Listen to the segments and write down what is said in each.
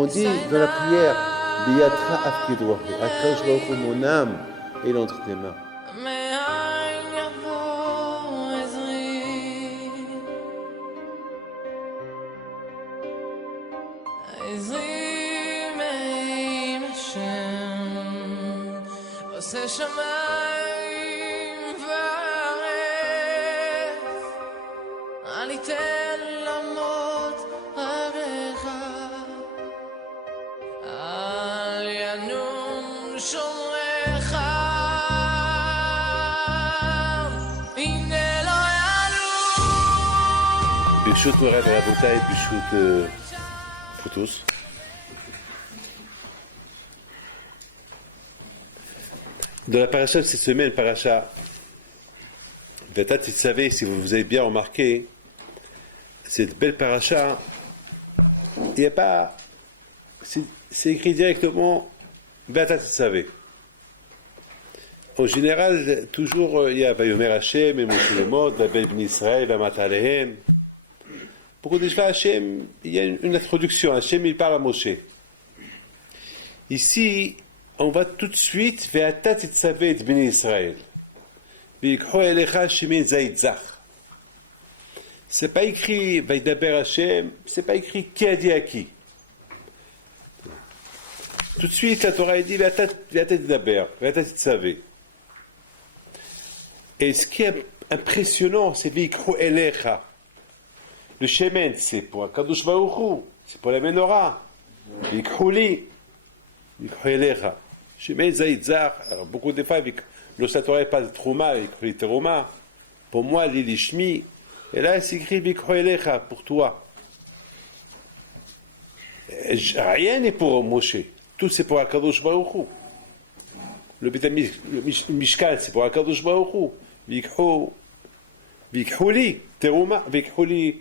On dit dans la prière, Biyatra afkidwahi, Akadosh Baruch Hu, mon âme est entre tes mains. Bishut Moret Rabotai, Bishut pour tous. Dans la paracha de cette semaine, paracha Vatat Titzavé, si vous avez bien remarqué, cette belle paracha, il n'y a pas, c'est écrit directement Vatat Titzavé. En général, toujours il y a Vayomer Hashem, et Moshe Lemot, Vabel Ben Israël, Vamat Alehem. Pour déjà Hashem, il y a une introduction. Hashem, il parle à Moshe. Ici, on va tout de suite vers Vatat Titzavé de Bnei Israël. V'yikhu elecha shemin zaitzach. C'est pas écrit Vaidaber Hashem, c'est pas écrit qui a dit à qui. Tout de suite, la Torah dit Vatat Titzaber, Vatat Titzavé. Et ce qui est impressionnant, c'est V'yikhu elecha. Le shemen, c'est pour Akadosh Baruch Hu, c'est pour la menorah. V'yikhu li, V'yikhu elecha. Shemen zaitzach. Alors beaucoup de fois, avec le Satorah pas de Trouma, avec les Teroma. Pour moi, l'Ilishmi. Et là, c'est écrit V'yikhu elecha, pour toi. Rien n'est pour Moshe. Tout c'est pour Akadosh Baruch Hu. Le Mishkan, c'est pour Akadosh Baruch Hu. V'yikhu li, Teroma, V'yikhu li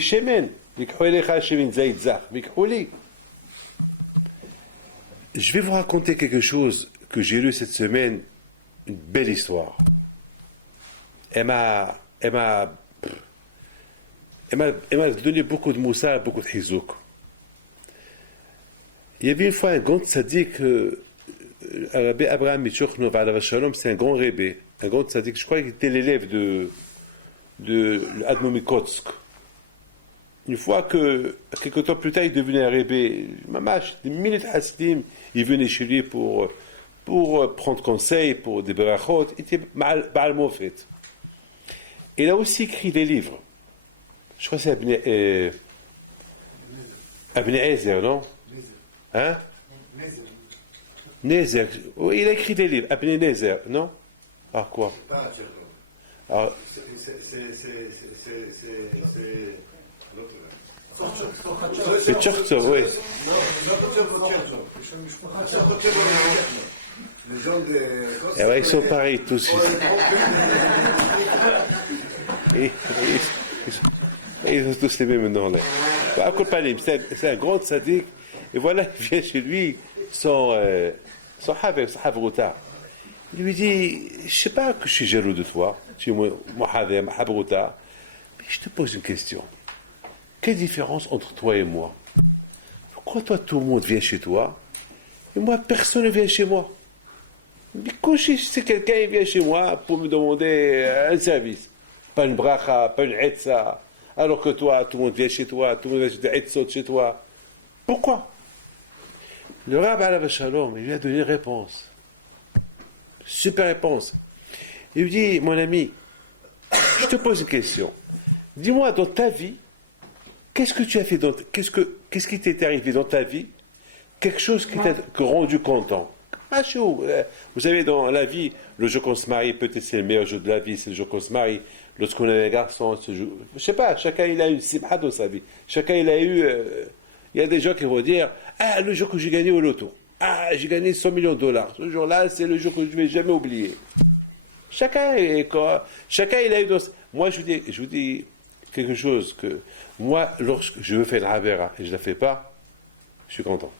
shemen. V'yikhu elecha shemen zaitzach. V'yikhu li. Je vais vous raconter quelque chose que j'ai lu cette semaine, une belle histoire. Elle m'a donné beaucoup de moussa, beaucoup de hizouk. Il y avait une fois un grand tzaddik, Rabbi Abraham Mitchochnov Alav Shalom, c'est un grand rébé, un grand tzaddik, je crois qu'il était l'élève de l'Admon Mikotsk. Une fois que, quelques temps plus tard, il devenait un rébé, mamash, des milliers de hasidim, il venait chez lui pour prendre conseil, pour des berachot, il était Baal Mofet. Il a aussi écrit des livres. Je crois que c'est Abne Ezer, non? Hein? Nezer. Oui, il a écrit des livres. Abne Nezer, non? Ah, quoi? Alors, c'est Tchortso, oui. Et ouais, ils sont pareils tous. Ils ont tous les mêmes noms là. C'est un grand sadique. Et voilà, il vient chez lui, son Havruta. Il lui dit, je ne sais pas que je suis jaloux de toi, tu es mon Havruta, mais je te pose une question. Quelle différence entre toi et moi? Pourquoi toi, tout le monde vient chez toi, et moi, personne ne vient chez moi? Mais quand c'est quelqu'un qui vient chez moi pour me demander un service, pas une bracha, pas une etza, alors que toi, tout le monde vient chez toi, tout le monde vient des etzot chez toi. Pourquoi? Le Rav Alav Shalom, il lui a donné une réponse. Super réponse. Il lui dit, mon ami, je te pose une question. Dis-moi, dans ta vie, qu'est-ce que tu as fait qu'est-ce qui t'est arrivé dans ta vie? Quelque chose qui t'a rendu content. Vous savez, dans la vie, le jour qu'on se marie, peut-être c'est le meilleur jour de la vie, c'est le jour qu'on se marie. Lorsqu'on est un garçon, je ne sais pas, chacun il a eu une simha dans sa vie. Chacun il a eu. Il y a des gens qui vont dire, ah, le jour que j'ai gagné au loto, ah, j'ai gagné 100 millions de dollars. Ce jour-là, c'est le jour que je ne vais jamais oublier. Chacun il a eu dans. Moi, je vous dis quelque chose que moi, lorsque je veux faire une avera et je ne la fais pas, je suis content.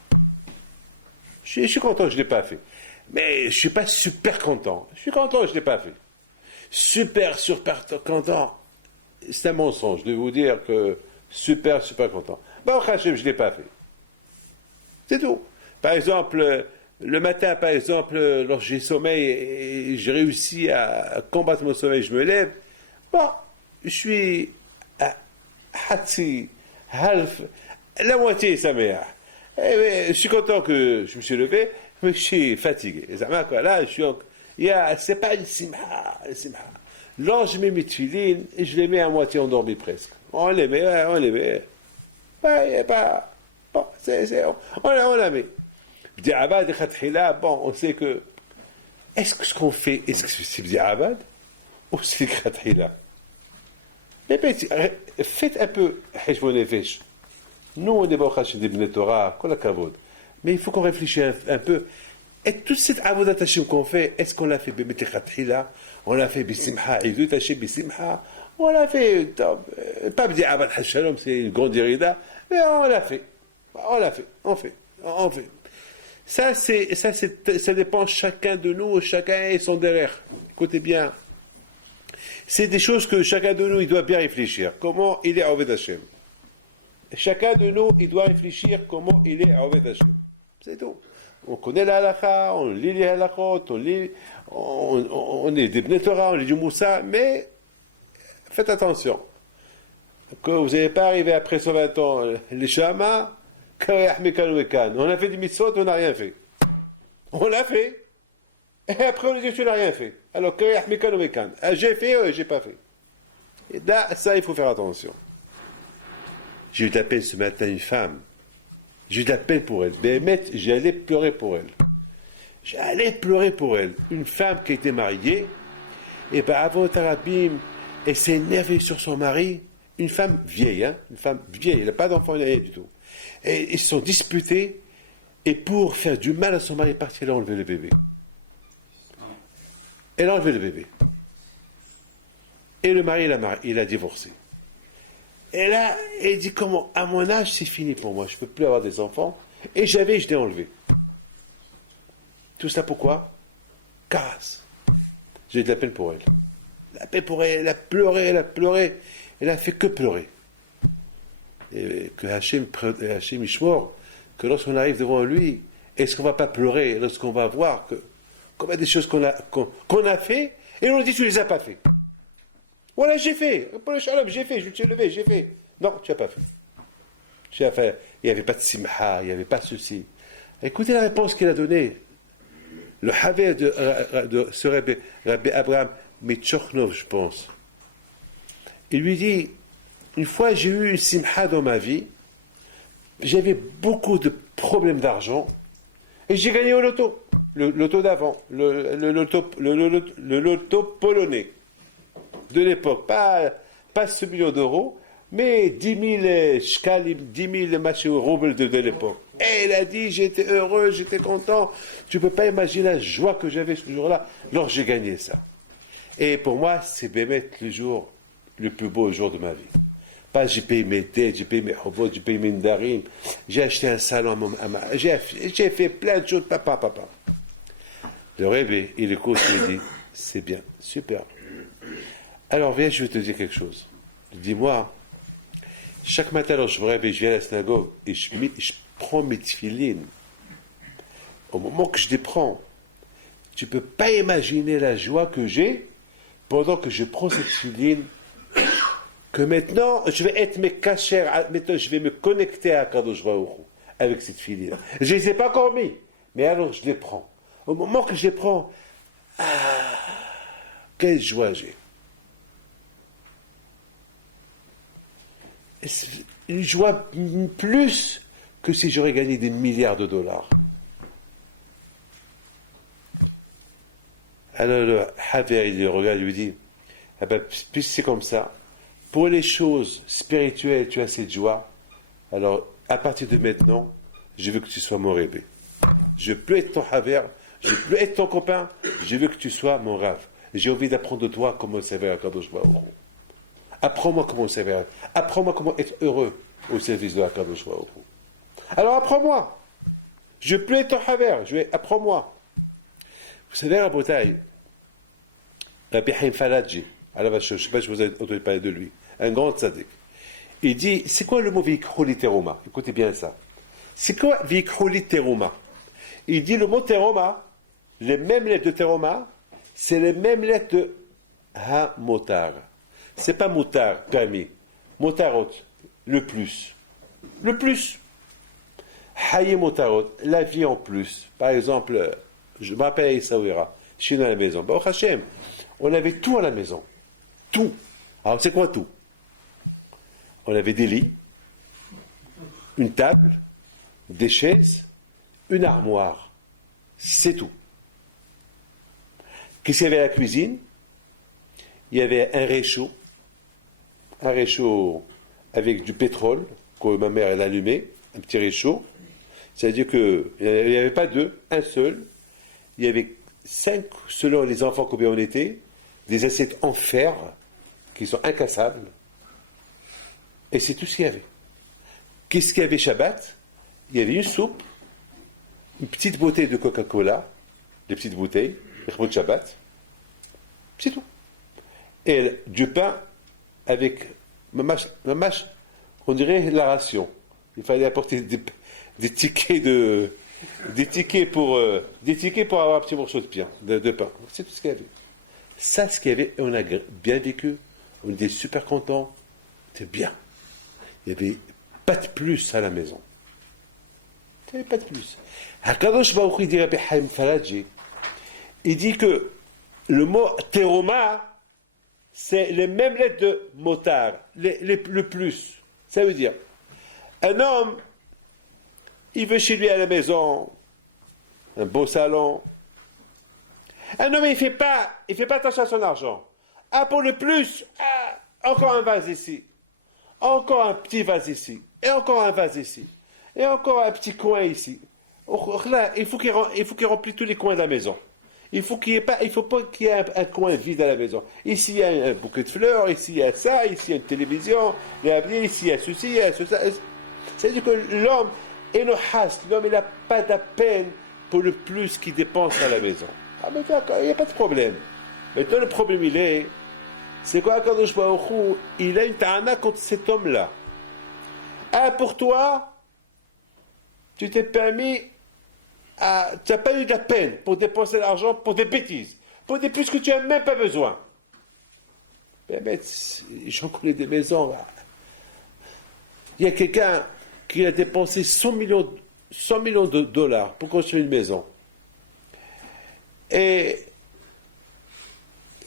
Je suis content que je ne l'ai pas fait. Mais je ne suis pas super content. Je suis content que je ne l'ai pas fait. Super content. C'est un mensonge de vous dire que super content. Bon, Hachem, je ne l'ai pas fait. C'est tout. Par exemple, le matin, par exemple, lorsque j'ai sommeil et j'ai réussi à combattre mon sommeil, je me lève, bon, je suis à Hatsi, Half, la moitié, ça m'est. Je suis content que je me suis levé, mais je suis fatigué. Là, c'est pas une simha. Lorsque je mets mes tefilines, je les mets à moitié endormis presque. On les met. Ouais, bon, on la met. Bdi'abad, bon, on sait que. Est-ce que ce qu'on fait, est-ce que c'est Bdi'abad ou c'est Khatkhila? Mais faites un peu Hishbon Nefesh. Nous, on est Baruch des Bnei Torah, Kol HaKavod. Mais il faut qu'on réfléchisse un peu. Et toute cette avodat Hashem qu'on fait, est-ce qu'on l'a fait Bemet Khatkhila? On l'a fait Bissimha, Idut Hashem Bissimha? On l'a fait, pas Bdi'abad Hashalom, c'est une grande irida, mais on l'a fait. On fait. Ça dépend chacun de nous, chacun et son derrière. Écoutez bien. C'est des choses que chacun de nous, il doit bien réfléchir. Comment il est Oved Hashem. Chacun de nous, il doit réfléchir comment il est Oved Hashem. C'est tout. On connaît la halakha, on lit les halakhot, on est des Bnei Torah, on lit du Moussa, mais faites attention. Que vous n'allez pas arriver après 120 ans, les Shama, on a fait des mitzvot, on n'a rien fait. On l'a fait. Et après on dit que tu n'as rien fait. Alors, j'ai fait, j'ai pas fait. Et là, ça, il faut faire attention. J'ai eu de la peine ce matin une femme. J'ai eu de la peine pour elle. Béhémet, j'allais pleurer pour elle. Une femme qui était mariée, et bien avant Tarabim, elle s'est énervée sur son mari. Une femme vieille, elle n'a pas d'enfant, rien du tout. Et ils se sont disputés, et pour faire du mal à son mari, elle a enlevé le bébé. Elle a enlevé le bébé. Et le mari, il a divorcé. Et là, elle dit comment? À mon âge, c'est fini pour moi. Je ne peux plus avoir des enfants. Et je l'ai enlevé. Tout ça pourquoi? Casse. J'ai de la peine pour elle. La peine pour elle. Elle a pleuré. Elle a fait que pleurer. Et que Hachem Ishmor, que lorsqu'on arrive devant lui, est-ce qu'on ne va pas pleurer lorsqu'on va voir que comme il y a des choses qu'on a fait, et on dit tu ne les as pas fait. Voilà, j'ai fait. J'ai fait, je me suis levé, j'ai fait. Non, tu n'as pas fait. Il n'y avait pas de simha, il n'y avait pas ceci. Écoutez la réponse qu'il a donnée. Le Haver de ce Rabbi Abraham Mitchochnov, je pense. Il lui dit, une fois j'ai eu une simha dans ma vie, j'avais beaucoup de problèmes d'argent, et j'ai gagné au loto. Le loto d'avant, le loto polonais de l'époque, pas ce million d'euros, mais 10 000 shkalim, 10 000 roubles de l'époque. Et elle a dit, j'étais heureux, j'étais content. Tu ne peux pas imaginer la joie que j'avais ce jour-là, lorsque j'ai gagné ça. Et pour moi, c'est Bémet le jour, le plus beau jour de ma vie. Pas j'ai payé mes dettes, j'ai payé mes hobot, j'ai payé mes ndarim, j'ai acheté un salon j'ai fait plein de choses, papa. Le rêve, il écoute, il dit, c'est bien, super. Alors viens, je vais te dire quelque chose. Dis-moi, chaque matin, alors je me réveille, je viens à la synagogue et je prends mes tefilines. Au moment que je les prends, tu ne peux pas imaginer la joie que j'ai pendant que je prends cette tefilines, que maintenant, je vais être mes cachers, maintenant je vais me connecter à Kadosh Baruch Hu avec cette tefilines. Je ne les ai pas encore mis, mais alors je les prends. Au moment que je les prends, quelle joie j'ai. Une joie plus que si j'aurais gagné des milliards de dollars. Alors le Haver, il regarde, il lui dit, ah ben, puisque c'est comme ça, pour les choses spirituelles, tu as cette joie, alors à partir de maintenant, je veux que tu sois mon rêve. Je veux plus être ton Haver, je veux plus être ton copain, je veux que tu sois mon rêve. J'ai envie d'apprendre de toi comment servir à Kadosh Baruch Hu. Apprends-moi comment servir. Apprends-moi comment être heureux au service de la Kadosh Baruch Hu. Alors apprends-moi. Je veux plus être ton Haver. Apprends-moi. Vous savez, Rabotai, Rabbi Haim Faladji, je ne sais pas si vous avez entendu parler de lui, un grand tzaddik. Il dit, c'est quoi le mot Vikro Literoma? Écoutez bien ça. C'est quoi Vikholi teroma? Il dit le mot teroma, les mêmes lettres de teroma, c'est les mêmes lettres de ha-motar. C'est pas motar, permis. Motarot, le plus. Le plus. Haye motarot, la vie en plus. Par exemple, je me rappelle à Essaouira, chez nous à la maison. Bah, au Hachem, on avait tout à la maison. Tout. Alors, c'est quoi tout? On avait des lits, une table, des chaises, une armoire. C'est tout. Qu'est-ce qu'il y avait à la cuisine? Il y avait un réchaud avec du pétrole que ma mère elle allumait, un petit réchaud. C'est-à-dire qu'il n'y avait pas deux, un seul. Il y avait 5, selon les enfants combien on était, des assiettes en fer qui sont incassables. Et c'est tout ce qu'il y avait. Qu'est-ce qu'il y avait Shabbat? Il y avait une soupe, une petite bouteille de Coca-Cola, des petites bouteilles, de Shabbat. C'est tout. Et du pain avec mamash, on dirait la ration. Il fallait apporter des tickets pour avoir un petit morceau de pain. C'est tout ce qu'il y avait. Ça, ce qu'il y avait, on a bien vécu. On était super contents. C'était bien. Il n'y avait pas de plus à la maison. Il n'y avait pas de plus. Hakadosh Baruch Hu, dit Rabbi Haim Faraji, il dit que le mot teroma, c'est les mêmes lettres de motar, le plus. Ça veut dire, un homme, il veut chez lui à la maison, un beau salon. Un homme, il fait pas attention à son argent. Ah, pour le plus, encore un vase ici. Encore un petit vase ici. Et encore un vase ici. Et encore un petit coin ici. Là, il faut qu'il remplisse tous les coins de la maison. Il faut pas qu'il y ait un coin vide à la maison. Ici, il y a un bouquet de fleurs, ici, il y a ça, ici, il y a une télévision, ici, il y a ceci, il y a ceci. C'est-à-dire que l'homme est le has, l'homme, il n'a pas de peine pour le plus qu'il dépense à la maison. Ah, mais d'accord, il n'y a pas de problème. Maintenant, le problème, c'est quoi, Kadosh Baruch Hu, il a une ta'ana contre cet homme-là. Ah, pour toi, tu t'es permis, tu n'as pas eu de la peine pour dépenser l'argent pour des bêtises, pour des plus que tu n'as même pas besoin. Mais j'en connais des maisons, là. Il y a quelqu'un qui a dépensé 100 millions de dollars pour construire une maison. Et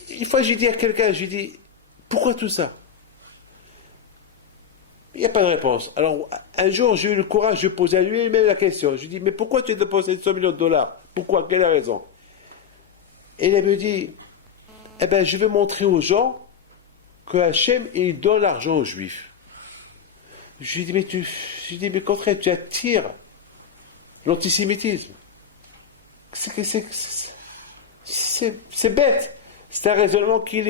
une fois, j'ai dit à quelqu'un, pourquoi tout ça? Il n'y a pas de réponse. Alors, un jour, j'ai eu le courage de poser à lui-même la question. Je lui ai dit, mais pourquoi tu as dépensé 100 millions de dollars? Pourquoi? Quelle est la raison? Et il me dit, eh bien, je vais montrer aux gens que Hachem, il donne l'argent aux Juifs. Je lui ai dit, mais contraire, tu attires l'antisémitisme. C'est bête. C'est un raisonnement qu'il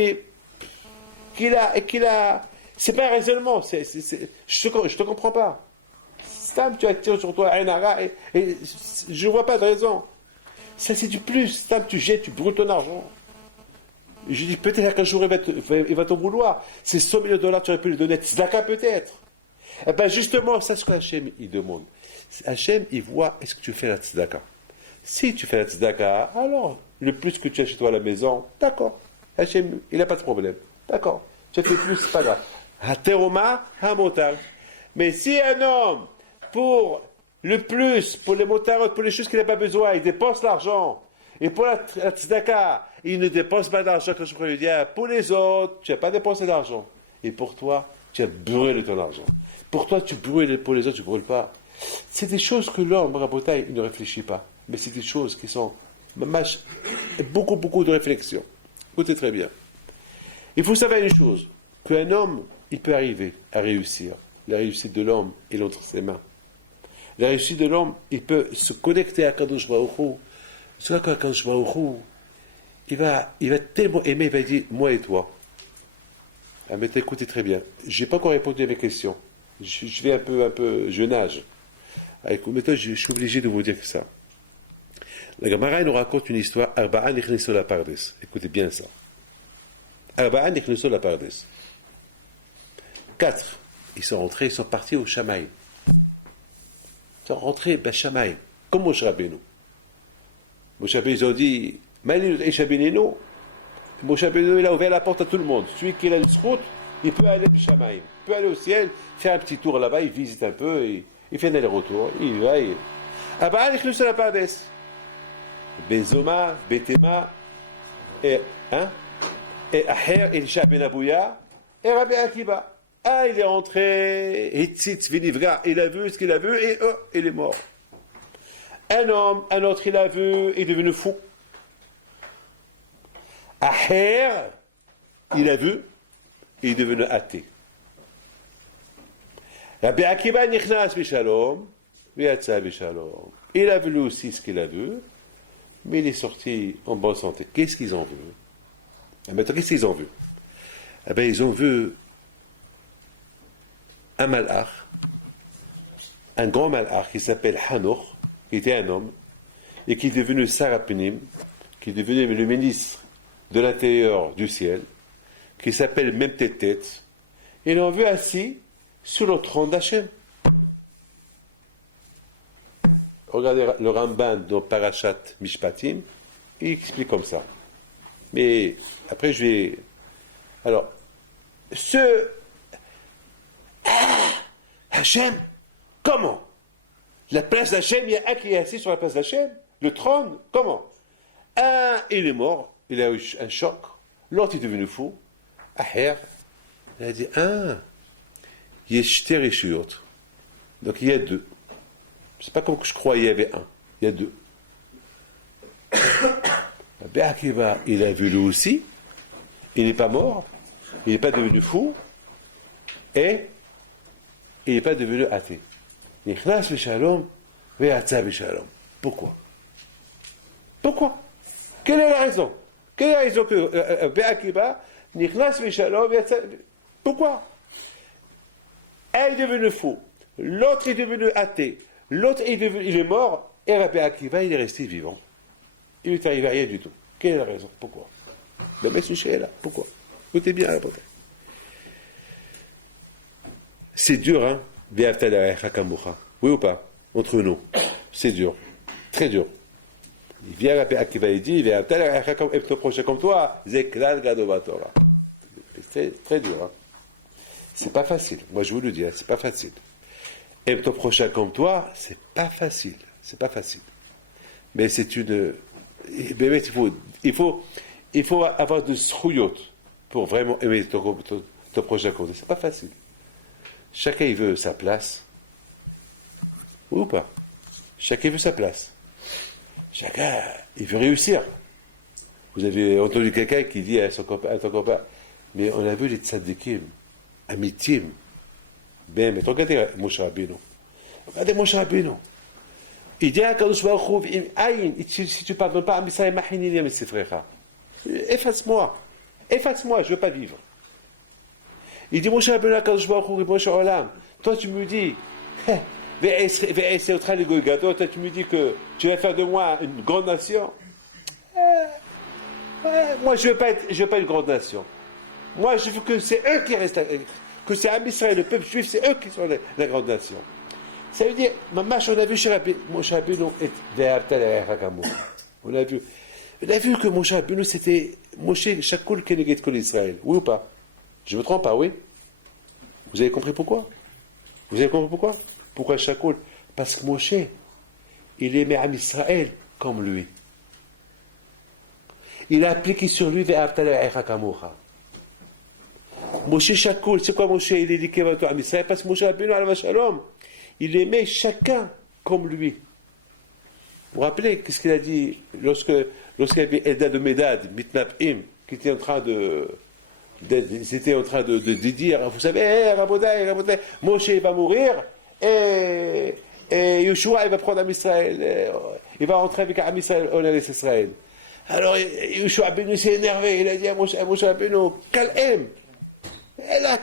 a. C'est pas un raisonnement. Je te comprends pas. Stam, tu attires sur toi un ara et je vois pas de raison. Ça, c'est du plus. Stam, tu jettes, tu brûles ton argent. Je dis, peut-être qu'un jour, il va t'en vouloir. Ces 100 millions de dollars, tu aurais pu le donner. Tzedaka, peut-être. Eh bien, justement, c'est ce qu'Hachem, il demande. Hachem, il voit, est-ce que tu fais la tzedaka? Si tu fais la tzedaka, alors, le plus que tu as chez toi à la maison, d'accord. Hachem, il n'a pas de problème. D'accord. Tu as fait plus, c'est pas grave. Ha-teroma, ha-motar. Mais si un homme, pour le plus, pour les motards, pour les choses qu'il n'a pas besoin, il dépense l'argent, et pour la tzedaka, il ne dépense pas d'argent, comme je pourrais lui dire, pour les autres, tu n'as pas dépensé d'argent. Et pour toi, tu as brûlé ton argent. Pour toi, tu brûles, pour les autres, tu ne brûles pas. C'est des choses que l'homme, Rabotai, il ne réfléchit pas. Mais c'est des choses qui sont beaucoup, beaucoup de réflexion. Écoutez très bien. Il faut savoir une chose, qu'un homme, il peut arriver à réussir. La réussite de l'homme est entre ses mains. La réussite de l'homme, il peut se connecter à Kadosh Baruch Hu. C'est là que Kadosh Baruch Hu, il va tellement aimer, il va dire, moi et toi. Ah, mais écoutez très bien. Je n'ai pas encore répondu à mes questions. Je vais un peu, je nage. Maintenant, je suis obligé de vous dire que ça. La Gemara nous raconte une histoire. Arba'an nichneso la pardes. Écoutez bien ça. Arba'an nichneso la pardes. 4. Ils sont rentrés, ils sont partis au Shamaï. sont rentrés Bachamaï, comme Moshe Rabbeinu. Moshe Rabbeinu, ils ont dit, Malil Eshabinenu. Moshe Rabbeinu, il a ouvert la porte à tout le monde. Celui qui a le scout, il peut aller Bachamaï. Il peut aller au ciel, faire un petit tour là-bas, il visite un peu, il fait un aller-retour. Il va, Abba, il est la Pardes. Bezoma, Betema, et Aher, Elisha Ben Abouya, et Rabbi Akiba. Ah, il est rentré, Hitzitz Vinivga, il a vu ce qu'il a vu, et il est mort. Un homme, un autre, il a vu, il est devenu fou. Aher, il a vu, il est devenu athée. Rabbi Akiba Nichnas Bishalom, Viatza Bishalom. Il a vu lui aussi ce qu'il a vu, mais il est sorti en bonne santé. Qu'est-ce qu'ils ont vu? Et maintenant, qu'est-ce qu'ils ont vu? Eh bien, ils ont vu un malach, un grand malach qui s'appelle Hanoch, qui était un homme, et qui est devenu Sarapinim, qui est devenu le ministre de l'intérieur du ciel, qui s'appelle Memtetet. Ils l'ont vu assis sur le trône d'Hachem. Regardez le Ramban dans Parashat Mishpatim, il explique comme ça. Mais après, je vais. Alors, Hachem, comment? La place d'Hachem, il y a un qui est assis sur la place d'Hachem. Le trône, comment? Un, il est mort, il a eu un choc. L'autre est devenu fou. Aher, il a dit, Yeshter et autre. Donc il y a deux. C'est pas comme que je croyais, il y avait un. Il y a deux. Rabbi Akiva, il a vu lui aussi. Il n'est pas mort. Il n'est pas devenu fou. Et il n'est pas devenu athée. Nichnas b'shalom, ve'atza b'shalom. Pourquoi? Pourquoi? Quelle est la raison? Quelle est la raison que Rabbi Akiva, Nichnas b'shalom, ve'atza b'shalom? Pourquoi? Un est devenu fou. L'autre est devenu athée. L'autre, il est mort, et Rabbi Akiva, il est resté vivant. Il n'est arrivé à rien du tout. Quelle est la raison? Pourquoi? Le message est là. Pourquoi? Écoutez bien la bataille. C'est dur, hein? Oui ou pas? Entre nous. C'est dur. Très dur. Il vient Rabbi Akiva, il dit, être prochain comme toi, Zeklal Gadova Torah. C'est très dur, hein? C'est pas facile. Moi, je vous le dis, hein, c'est pas facile. Et ton prochain comme toi, c'est pas facile. C'est pas facile. Mais c'est une. Il faut avoir de srouillottes pour vraiment aimer ton prochain comme toi. C'est pas facile. Chacun il veut sa place. Oui ou pas? Chacun veut sa place. Chacun il veut réussir. Vous avez entendu quelqu'un qui dit à son copain, mais on a vu les tzadikim, amitim. Ben, mais regardez Moshe Rabbeinu. Regardez Moshe Rabbeinu. Il dit à Kadosh Baruch Hu, si tu ne pardonnes pas, efface-moi. Efface-moi, je ne veux pas vivre. Il dit Moshe Rabbeinu à Kadosh Baruch Hu, Moshe Olam, toi tu me dis, toi tu me dis que tu vas faire de moi une grande nation. Moi je ne veux pas être une grande nation. Moi je veux que c'est eux qui restent. Que c'est Am Israël, le peuple juif, c'est eux qui sont la grande nation. Ça veut dire, Mamash, on a vu chez Moshe Rabbeinu et on a vu que Moshe Rabbeinu c'était Moshe Shakul Keneged Kol Israël. Oui ou pas? Je me trompe pas, oui? Vous avez compris pourquoi? Pourquoi Shakul? Parce que Moshe, il aimait Am Israël comme lui. Il a appliqué sur lui Ve'avtala Echakamocha. Moshe Shakul, c'est quoi Moshe? Il est éduqué à Israël parce que Moshe Rabbeinu Alav Shalom, il aimait chacun comme lui. Vous vous rappelez qu'est-ce qu'il a dit lorsqu'il y avait Eldad de Medad, Mitnapim, qui était en train de dire, vous savez, Rabotai, Moshe va mourir et Yeshua il va prendre Am Israël, il va rentrer avec Am Israël, on laisse Israël. Alors Yeshua Benu s'est énervé, il a dit à Moshe Rabbeinu, Kalem. Elle a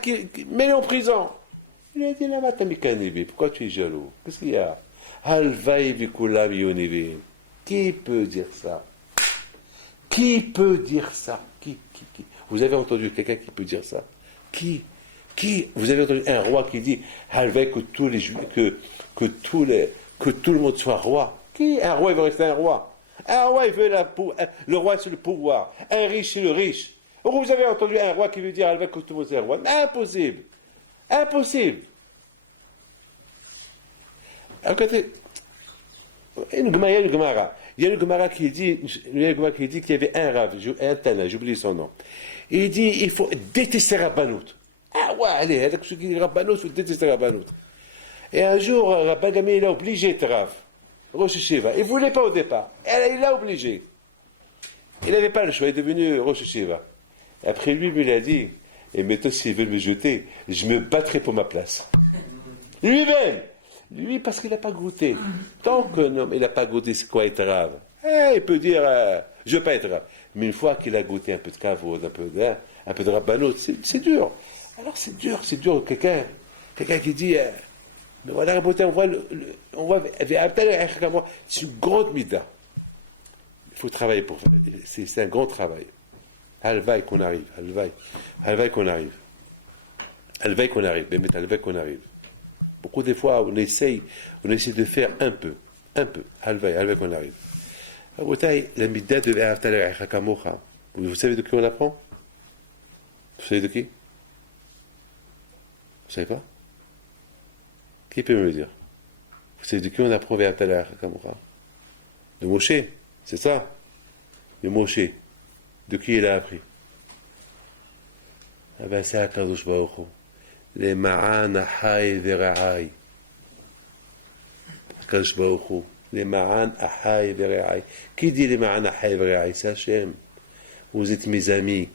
mets-le en prison. Il a dit là, pourquoi tu es jaloux? Qu'est-ce qu'il y a? Qui peut dire ça? Qui peut dire ça? Qui? Vous avez entendu quelqu'un qui peut dire ça? Qui? Vous avez entendu un roi qui dit que tous que tout le monde soit roi. Qui? Un roi, il veut rester un roi. Un roi, il veut le roi, c'est le pouvoir. Un riche, c'est le riche. Vous avez entendu un roi qui veut dire que tout le monde soit roi? Impossible. Impossible. Regardez, il y a une Gemara. Il y a une Gemara qui dit qu'il y avait un Rav, un tel, j'oublie son nom. Il dit il faut détester Rabbanout. Ah ouais, allez, avec ceux qui disent Rabbanout, il faut détester Rabbanout. Et un jour, Rabban Gamliel, il a obligé de Rav, Rosh Hashiva. Il ne voulait pas au départ. Il l'a obligé. Il n'avait pas le choix, il est devenu Rosh Hashiva. Après lui, il a dit, et maintenant s'ils veulent me jeter, je me battrai pour ma place. Lui-même. Lui, parce qu'il n'a pas goûté. Tant qu'un homme, il n'a pas goûté, c'est quoi être Rav? Il peut dire, je ne veux pas être Rav. Mais une fois qu'il a goûté un peu de kavod, un peu de Rabbanout, c'est dur. Alors c'est dur, quelqu'un qui dit, mais voilà, on voit, c'est une grande mida. Il faut travailler pour, c'est un grand travail. Halvaï qu'on arrive, halvaï qu'on arrive. Beaucoup de fois, on essaie de faire un peu, halvaï qu'on arrive. La mida de vous savez de qui on apprend? Vous savez de qui? Vous savez pas? Qui peut me le dire? Vous savez de qui on apprend de Moshe, c'est ça? De Moshe. De qui il a appris? Ah ben c'est Akadosh Baruch Hu. Les ma'an ahai vera'ai. Akadosh Baruch Hu. Les ma'an ahai vera'ai. Qui dit les ma'an ahai vera'ai? C'est Hachem. Vous êtes mes amis.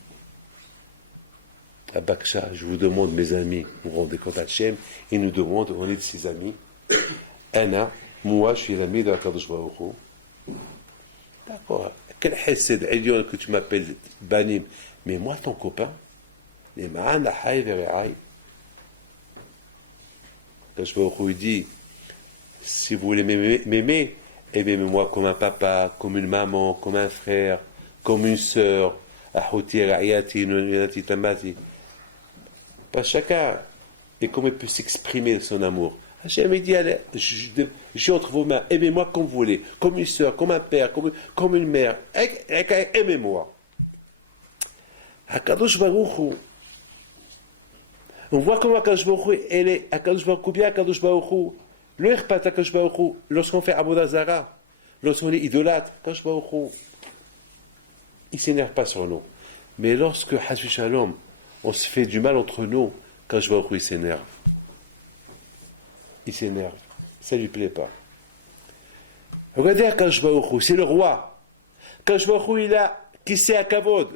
À Baksha, je vous demande, mes amis, vous vous rendez compte, Hachem, il nous demande, on est de ses amis. Anna, moi, je suis l'ami de Akadosh Baruch Hu. D'accord. Quel hesed, Elion, que tu m'appelles Banim. Mais moi, ton copain, les ma'an ahai vera'ai. Akadosh Baruch Hu dit, si vous voulez m'aimer, aimez-moi comme un papa, comme une maman, comme un frère, comme une sœur. Ahoti ra'ayati, nunati tamati. Pas chacun, et comment il peut s'exprimer son amour. Hachem il dit, allez, je suis entre vos mains, aimez-moi comme vous voulez, comme une soeur, comme un père, comme une mère, aimez-moi. Akadosh Baruch Hu, on voit comment Akadosh Baruch Hu, elle est, Akadosh Baruch Hu, bien Akadosh Baruch Hu, le Irpat Akadosh Baruch Hu, lorsqu'on fait Avodah Zara, lorsqu'on est idolâtre, Akadosh Baruch Hu, il ne s'énerve pas sur nous. Mais lorsque, Hasbi Shalom, on se fait du mal entre nous, quand je vois où il s'énerve. Il s'énerve. Ça ne lui plaît pas. Regardez Akadosh Baruch Hu, c'est le roi. Akadosh Baruch Hu, il a Kisei Hakavod.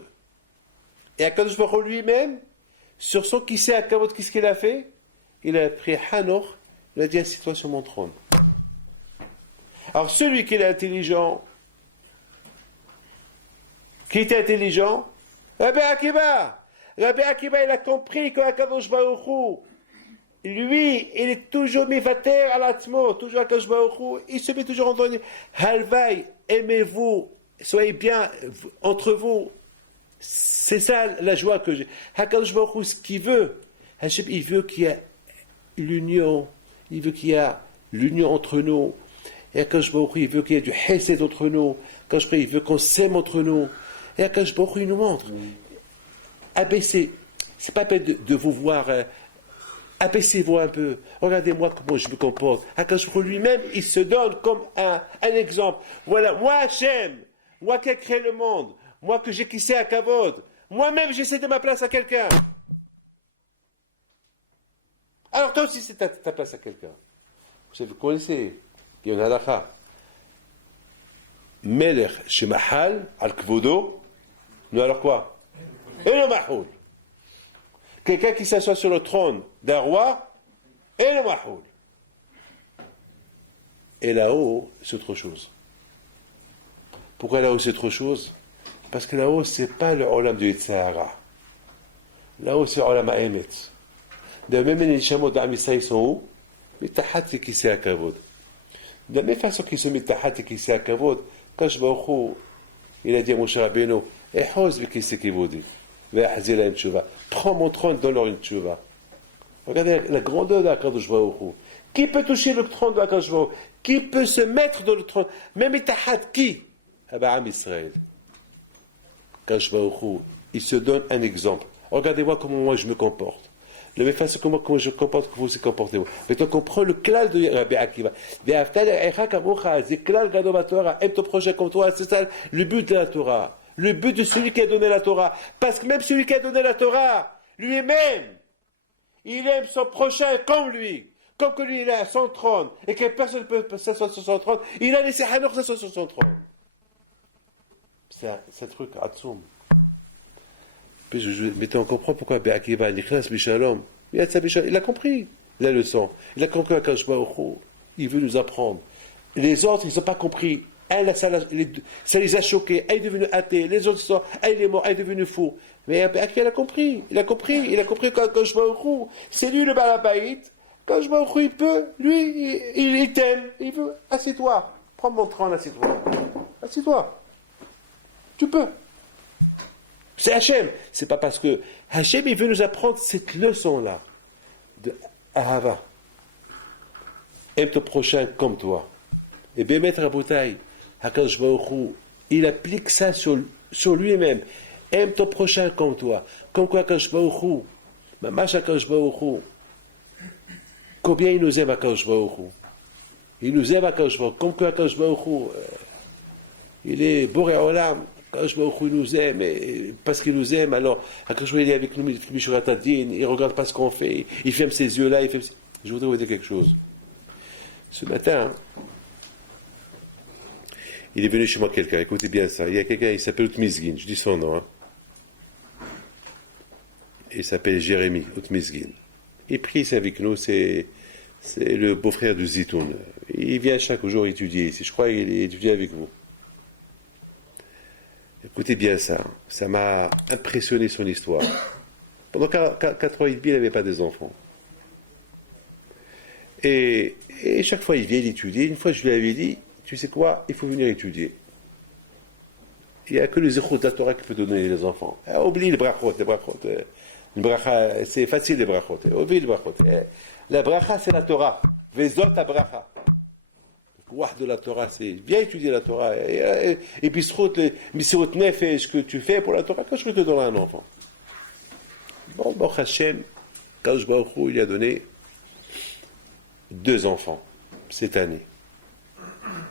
Et Akadosh Baruch Hu lui-même, sur son Kisei Hakavod, qu'est-ce qu'il a fait? Il a pris Hanoch, il a dit, assieds-toi sur mon trône. Alors celui qui est intelligent, qui était intelligent, Rabbi Akiba, il a compris qu'Akadosh Baruch Hu, lui, il est toujours mivater à l'atmo, toujours Akadosh Baruch Hu, il se met toujours en donné. Halvaï, aimez-vous, soyez bien entre vous. C'est ça la joie que j'ai. Akadosh Baruch Hu, ce qu'il veut, il veut qu'il y ait l'union, il veut qu'il y ait l'union entre nous. Et Akadosh Baruch Hu, il veut qu'il y ait du hesed entre nous. Akadosh Baruch Hu, il veut qu'on s'aime entre nous. Et Akadosh Baruch Hu, il nous montre. Abaissez, c'est pas peine de vous voir, abaissez-vous un peu, regardez-moi comment je me comporte. Akadosh Baruch Hu lui-même, il se donne comme un exemple. Voilà, moi Hachem, moi qui ai créé le monde, moi que j'ai kissé à Kavod, moi-même j'ai cédé ma place à quelqu'un. Alors toi aussi c'est ta place à quelqu'un. Vous connaissez, il y a une halakha. Melech shemahal al kvodo, nous alors quoi? Et le mahoul. Quelqu'un qui s'assoit sur le trône d'un roi, et le mahoul. Et là-haut, c'est autre chose. Pourquoi là-haut, c'est autre chose? Parce que là-haut, c'est pas le olam du Yitzhara. Là-haut, c'est olam ha'emet. De la même manière, les chameaux d'Am Yisraël sont où? Mitahat et Kisei HaKavod. De la même façon qu'ils sont Mitahat et Kisei HaKavod, Kadosh Baruch Hu, il a dit à Moshe Rabbeinu, Ehoz v'Kisei Kivodi. Prends mon trône, donne-leur une tchouva. Regardez la grandeur d'Akadosh Baruch Hu. Qui peut toucher le trône de Akadosh Baruch Hu? Qui peut se mettre dans le trône? Même Itahad, qui? Abraham Israël. Akadosh Baruch Hu, il se donne un exemple. Regardez-moi comment moi je me comporte. De la même façon que moi, comment je me comporte, que vous vous comportez. Maintenant qu'on prend le klal de Rabbi Akiva. C'est klal gadol Torah. Aime ton projet comme toi. C'est ça le but de la Torah. Le but de celui qui a donné la Torah. Parce que même celui qui a donné la Torah, lui-même, il aime son prochain comme lui. Comme que lui, il a son trône. Et que personne ne peut s'asseoir sur son trône. Il a laissé Hanor s'asseoir sur son trône. C'est un truc atsoum. Mettons, on comprend pourquoi Be'akiva, Nichnas Bishalom, il a compris la leçon. Il a compris à Kadosh Baruch Hu. Il veut nous apprendre. Les autres, ils n'ont pas compris. Un, ça les a choqués. Un est devenu athée. Les autres, un il est mort. Un est devenu fou. Mais Be'akiva, il a compris. Il a compris qu'à Kadosh Baruch Hu, c'est lui le Balabaït. Kadosh Baruch Hu, il peut. Lui, il t'aime. Il veut. Assieds-toi. Prends mon trône, assieds-toi. Assieds-toi. Tu peux. C'est Hachem. C'est pas parce que Hachem, il veut nous apprendre cette leçon-là de Ahava. Aime ton prochain comme toi. Et Bémet Rabotai, Hakadosh Baruch Hu, il applique ça sur lui-même. Aime ton prochain comme toi. Comme quoi Hakadosh Baruch Hu, Mamash Hakadosh Baruch Hu, combien il nous aime Hakadosh Baruch Hu. Il nous aime Hakadosh Baruch Hu. Comme quoi Hakadosh Baruch Hu, il est Boré Olam. Hakadosh Baruch Hu, il nous aime, et parce qu'il nous aime, alors Hakadosh Baruch Hu, il est avec nous, il regarde pas ce qu'on fait, il ferme ses yeux-là, il fait... Je voudrais vous dire quelque chose. Ce matin, il est venu chez moi quelqu'un, écoutez bien ça, il y a quelqu'un, il s'appelle Utmizgin, je dis son nom, hein. Il s'appelle Jérémy Utmizgin. Il prie ici avec nous, c'est le beau-frère de Zitoun. Il vient chaque jour étudier ici, je crois qu'il étudie avec vous. Écoutez bien ça, ça m'a impressionné son histoire. Pendant 4 ans et demi, il n'avait pas des enfants. Et chaque fois, il vient étudier. Une fois, je lui avais dit, tu sais quoi, il faut venir étudier. Il n'y a que le zéchot de la Torah qui peut donner les enfants. Oublie les brachot. Le bracha, c'est facile les brachot. Oublie les brachot. La bracha, c'est la Torah. Vezot la bracha. De la Torah, c'est bien étudier la Torah. Et puis, les misirot nefesh que tu fais pour la Torah, quand je peux te donner un enfant. Bon, Baruch Hashem, Kadosh Baruch Hu, il a donné 2 enfants cette année.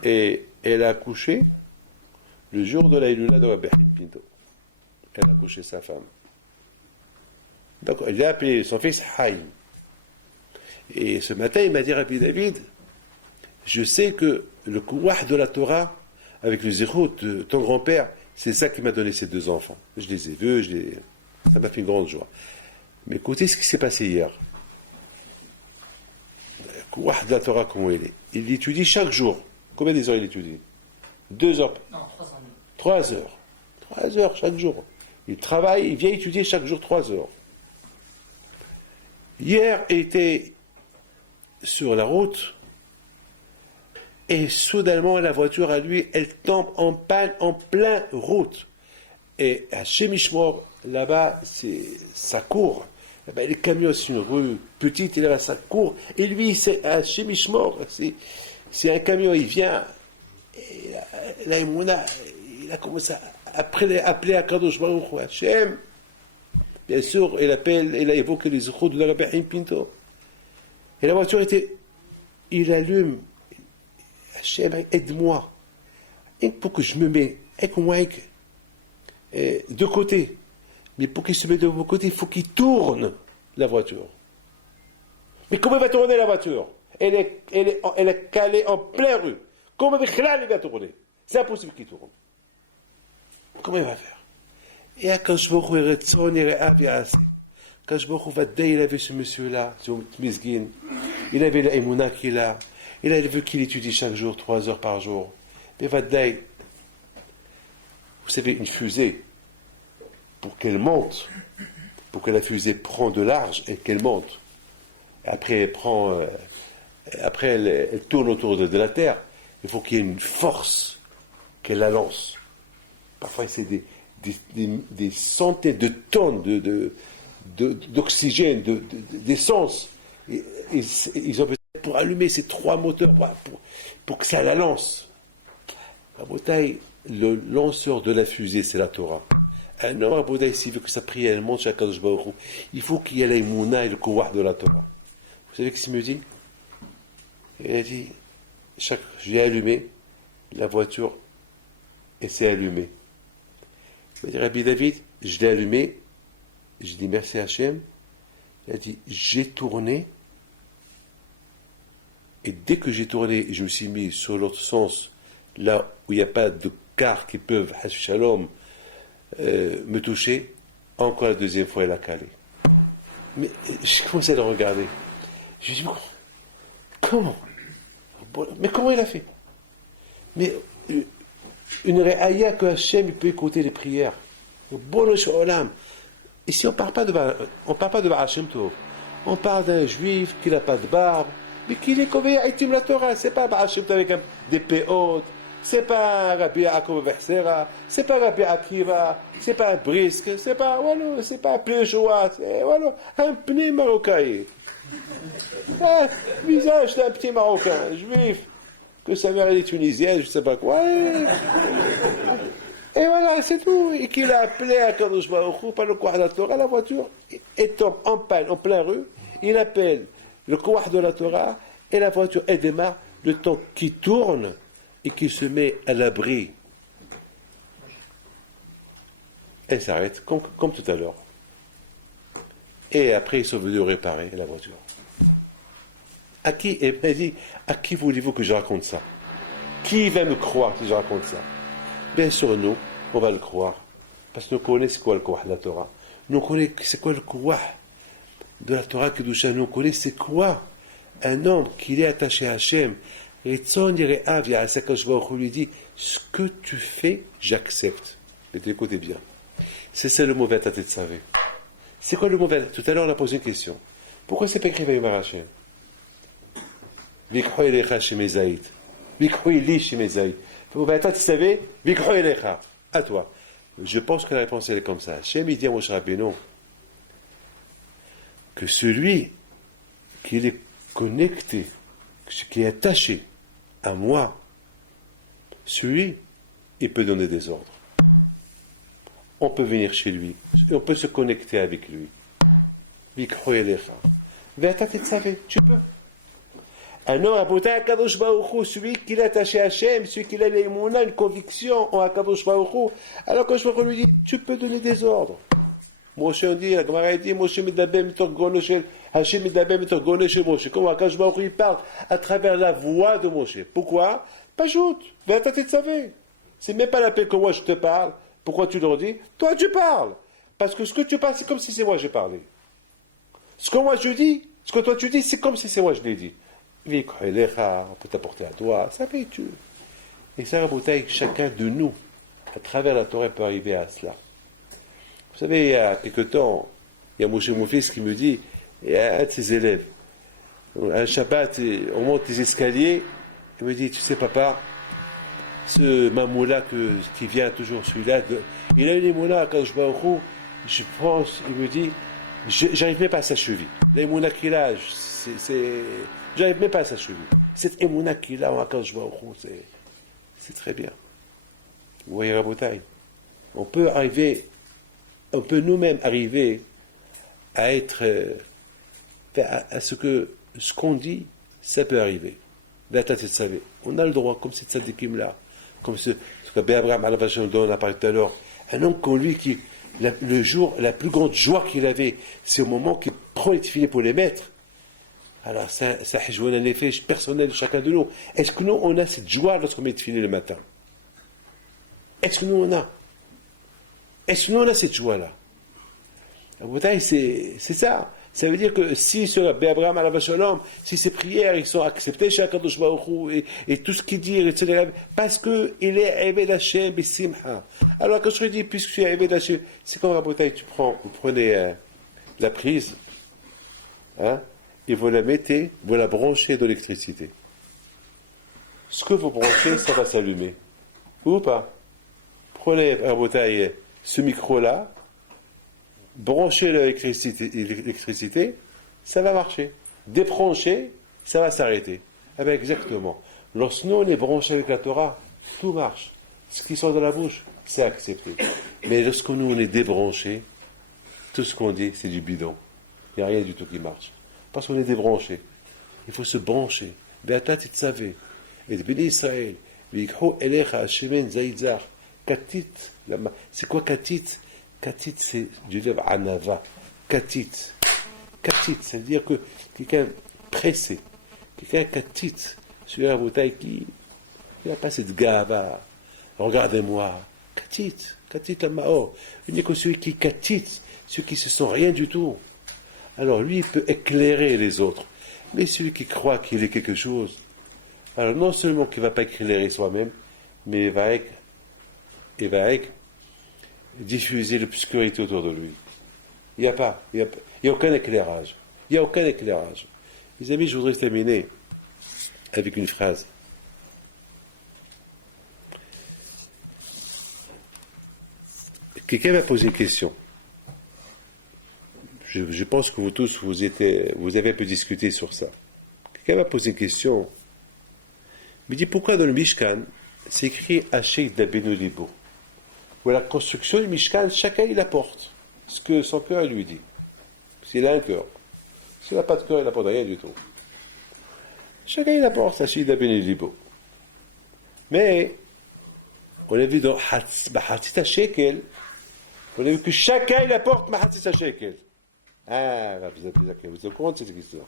Et elle a accouché le jour de la Hilula de Rabbi Pinto. Elle a accouché sa femme. Donc, elle a appelé son fils Haïm. Et ce matin, il m'a dit, Rabbi David, je sais que le kouah de la Torah, avec le zéro de ton grand-père, c'est ça qui m'a donné ces 2 enfants. Je les ai vus, ça m'a fait une grande joie. Mais écoutez ce qui s'est passé hier. Le kouah de la Torah, comment il est. Il étudie chaque jour. Combien d'heures il étudie? 2 heures. Non, 3 heures. 3 heures chaque jour. Il travaille, il vient étudier chaque jour 3 heures. Hier, il était sur la route. Et soudainement, la voiture à lui, elle tombe en panne en pleine route. Et à Chemishmor, là-bas, ça court. Là-bas, les camions, c'est une rue petite, et là-bas, ça court. Et lui, c'est à Chemishmor, c'est un camion, il vient. Et là, il a commencé à appeler à Kadosh Baruch Hu, Hashem. Bien sûr, il a évoqué les routes de la Rabbi Pinto. Et la voiture il allume. Hachem, aide-moi. Et pour que je me mette avec moi de côté. Mais pour qu'il se mette de côté, il faut qu'il tourne la voiture. Mais comment il va tourner la voiture? Elle est calée en pleine rue. Comment il va tourner? C'est impossible qu'il tourne. Comment il va faire? Et quand je vois quand je vois il avait ce monsieur-là, ce Misgin, il avait la Emouna qu'il a. Il a vu qu'il étudie chaque jour, 3 heures par jour. Mais Vaddaï, vous savez, une fusée, pour qu'elle monte, pour que la fusée prenne de large et qu'elle monte, après elle tourne autour de la Terre, il faut qu'il y ait une force qu'elle la lance. Parfois, c'est des centaines de tonnes d'oxygène, d'essence. Ils ont besoin pour allumer ces 3 moteurs, pour que ça la lance. Rabotaï, le lanceur de la fusée, c'est la Torah. Un homme, Rabotaï, s'il veut que sa prière monte chaque jour, il faut qu'il y ait l'aïmouna et le kouah de la Torah. Vous savez ce qu'il me dit? Il a dit, j'ai allumé la voiture et c'est allumé. Il m'a dit, Rabbi David, je l'ai allumé, j'ai dit merci Hachem. Il a dit, j'ai tourné, et dès que j'ai tourné, je me suis mis sur l'autre sens, là où il n'y a pas de cars qui peuvent, Shalom, me toucher, encore la deuxième fois, elle a calé. Mais j'ai commencé à le regarder. Je me suis dit, comment? Mais comment il a fait? Mais une réaïa que Hachem il peut écouter les prières. Ici, on ne parle pas de Baal Shem Tov. On parle d'un juif qui n'a pas de barbe, mais qui est comme Haïtim la Torah. Ce n'est pas Baal Shem Tov avec des péotes, ce n'est pas Rabbi Yaakov Vechsera, ce n'est pas Rabbi Akiva, ce n'est pas un Brisk, ce n'est pas un Pléjoa, c'est un pneu marocain. Visage d'un petit Marocain, juif, que sa mère est tunisienne, je ne sais pas quoi. Et voilà, c'est tout. Et qu'il a appelé à Kadosh Baruch Hu par le Kouah de la Torah, la voiture est tombe en panne, en plein rue. Il appelle le Kouah de la Torah et la voiture, elle démarre le temps qui tourne et qui se met à l'abri. Elle s'arrête, comme tout à l'heure. Et après, ils sont venus réparer la voiture. À qui, et elle dit, à qui voulez-vous que je raconte ça? Qui va me croire que je raconte ça? Bien sûr, nous, on va le croire. Parce que nous connaissons c'est quoi le Kouah de la Torah. Nous connaissons c'est quoi le Kouah de la Torah Kedusha. Nous connaissons c'est quoi un homme qui est attaché à Hachem. Et Tzon Yereav Ya'asakash Baruch Hu lui dit, ce que tu fais, j'accepte. Mais écoutez bien. C'est le mauvais tâté de savoir. C'est quoi le mauvais? Tout à l'heure, on a posé une question. Pourquoi c'est pas écrit Vayomar Hachem? Vikho Elecha Shemezaït. Vikho Eli Shemezaït. À toi. Je pense que la réponse elle est comme ça. Hachem il dit à Moshe Rabbeinu que celui qui est connecté, qui est attaché à moi, celui, il peut donner des ordres. On peut venir chez lui, on peut se connecter avec lui. Tu peux. Un homme, Akadosh Baruch Hu, celui qui est attaché à Hachem, celui qui a l'émouna, une conviction en Akadosh Baruch Hu, alors que je lui dis, tu peux donner des ordres. Moshe dit, la Gemara dit, Moshe Midabem mitor gono shel Hachem Midabem mitor gono shel Moshe. Comment Akadosh Baruch Hu il parle à travers la voix de Moshe. Pourquoi? Pas joute. V'atate tzavé. C'est même pas la peine que moi je te parle. Pourquoi tu leur dis? Toi tu parles. Parce que ce que tu parles, c'est comme si c'est moi j'ai parlé. Ce que moi je dis, ce que toi tu dis, c'est comme si c'est moi je l'ai dit. On peut t'apporter à toi, ça fait tu. Et ça, Rabotaï, chacun de nous, à travers la Torah, peut arriver à cela. Vous savez, il y a quelque temps, il y a Moshe mon fils qui me dit, il y a un de ses élèves, un Shabbat, on monte les escaliers, il me dit, tu sais papa, ce mamoula qui vient toujours, celui-là, il a une émouna quand je vais au roux, je pense, il me dit, j'arrive même pas à sa cheville. L'émouna qu'il a, j'arrive même pas à sa cheville. Cette émouna qu'il a en Akadosh Baruch Hu, c'est très bien. Vous voyez Rabotaï, on peut nous-mêmes arriver à être, à ce qu'on dit, ça peut arriver. On a le droit, comme cette tzadikim là, comme ce que Abraham on a parlé tout à l'heure, un homme comme lui qui, le jour, la plus grande joie qu'il avait, c'est au moment qu'il prend les tefilines pour les mettre. Alors, ça joue un effet personnel de chacun de nous. Est-ce que nous, on a cette joie lorsqu'on met les tefilines le matin? Est-ce que nous, on a? Est-ce que nous, on a cette joie-là? C'est ça. Ça veut dire que si ce Abraham alav shalom, si ses prières ils sont acceptées chez Akadosh Baruch Hu et tout ce qu'il dit, etc., parce qu'il est Eved Hashem et Simcha. Alors quand je dis, puisque tu es Eved Hashem, c'est comme Rabotaï, vous prenez la prise, hein, et vous la mettez, vous la branchez de l'électricité. Ce que vous branchez, ça va s'allumer. Ou pas? Prenez, Rabotaï, ce micro-là, branchez l'électricité, ça va marcher. Débranchez, ça va s'arrêter. Ah ben exactement. Lorsque nous on est branché avec la Torah, tout marche. Ce qui sort de la bouche, c'est accepté. Mais lorsque nous on est débranché, tout ce qu'on dit, c'est du bidon. Il n'y a rien du tout qui marche. Parce qu'on est débranché. Il faut se brancher. Be'ata titzavé. Et béni Israël. V'yikhu elecha shemen zaïdzar. Katit. C'est quoi katit? Katit, c'est du verbe anava. Katit. Katit, ça veut dire que quelqu'un pressé. Quelqu'un katit. Sur la bouteille qui n'a pas cette gava. Regardez-moi. Katit. Katit la mao. Il n'y a que celui qui katit. Ceux qui ne se sentent rien du tout. Alors lui, il peut éclairer les autres. Mais celui qui croit qu'il est quelque chose, alors non seulement qu'il ne va pas éclairer soi-même, mais il va diffuser l'obscurité autour de lui. Il n'y a aucun éclairage. Il n'y a aucun éclairage. Mes amis, je voudrais terminer avec une phrase. Quelqu'un m'a posé une question. Je pense que vous tous, vous avez un peu discuté sur ça. Quelqu'un m'a posé une question. Il me dit pourquoi dans le Mishkan, c'est écrit Hachek d'Abenu Libo. Où la construction du Mishkan, chacun il apporte ce que son cœur lui dit. S'il a un cœur. S'il n'a pas de cœur, il n'apporte rien du tout. Chacun il apporte Hachek d'Abenu Libo. Mais, on a vu dans Mahatzit Shekel, on a vu que chacun il apporte Mahatzit Shekel. Ah, vous êtes au courant de cette question.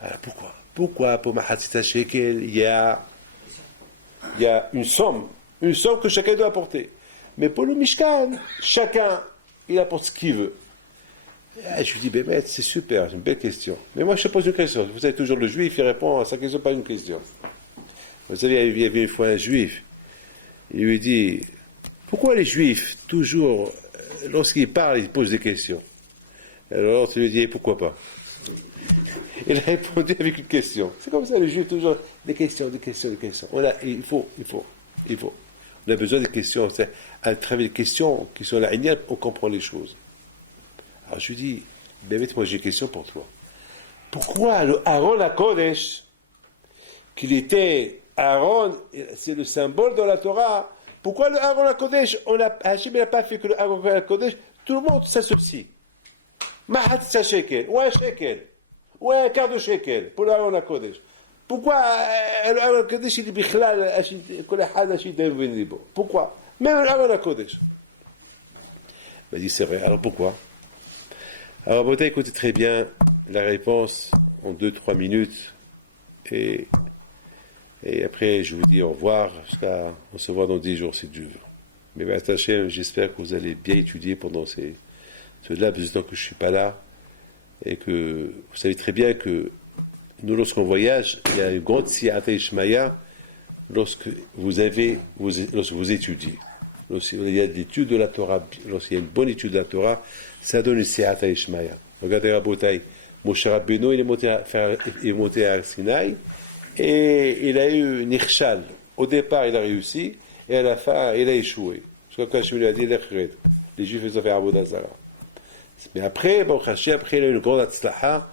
Alors pourquoi pour Mahatzit Shekel, il y a une somme que chacun doit apporter. Mais pour le Mishkan, chacun, il apporte ce qu'il veut. Ah, je lui dis, ben, c'est super, c'est une belle question. Mais moi, je te pose une question. Vous savez, toujours le juif, il répond à sa question, pas une question. Vous savez, il y avait une fois un juif, il lui dit, pourquoi les juifs, toujours, lorsqu'ils parlent, ils posent des questions? Alors, tu lui dis, pourquoi pas? Il a répondu avec une question. C'est comme ça, les juifs, toujours des questions. Il faut. On a besoin de questions. C'est à travers les questions qui sont là, on comprend les choses. Alors, je lui dis, ben, moi, j'ai une question pour toi. Pourquoi le Aaron à Kodesh, qu'il était Aaron, c'est le symbole de la Torah, pourquoi le Aaron à Kodesh, Hachem n'a pas fait que le Aaron à Kodesh, tout le monde s'associe. Mahatzit shekel, ou un shekel, ou un quart de shekel, pour l'Aaron à Kodesh. Pourquoi l'Aaron à Kodesh, il dit bichlal, pourquoi? Même l'Aaron à Kodesh. Il m'a dit, c'est vrai, alors pourquoi? Alors, vous écoutez très bien la réponse en 2-3 minutes, et après, je vous dis au revoir, on se voit dans 10 jours, si Dieu veut. Mais attachez, j'espère que vous allez bien étudier pendant ce laps de temps que je ne suis pas là, et que vous savez très bien que nous, lorsqu'on voyage, il y a une grande siyata ishmaya lorsque vous étudiez. Lorsqu'il y a l'étude de la Torah, lorsqu'il y a une bonne étude de la Torah, ça donne une siyata ishmaya. Regardez Rabotai, Moshe Rabbeinu, il est monté à Sinaï, et il a eu une irshal. Au départ, il a réussi, et à la fin, il a échoué. Parce que quand je lui ai dit, les Juifs, ils ont fait Avodah Zarah. Mais après, après, il a eu une grande atzlaha.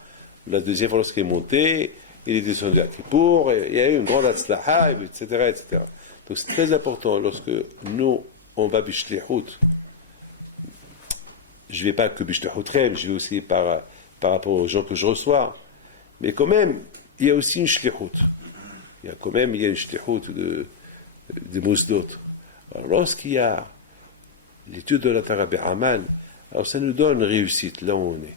La deuxième fois, lorsqu'il est monté, il est descendu à Kippour, il y a eu une grande atzlaha, etc., etc. Donc c'est très important, lorsque nous, on va bishlihout, je ne vais pas que bishlihout, je vais aussi par rapport aux gens que je reçois, mais quand même, il y a aussi une shlihout. Il y a une shlihout de mousdot. Alors lorsqu'il y a l'étude de la Torah Be'amal, alors ça nous donne une réussite là où on est.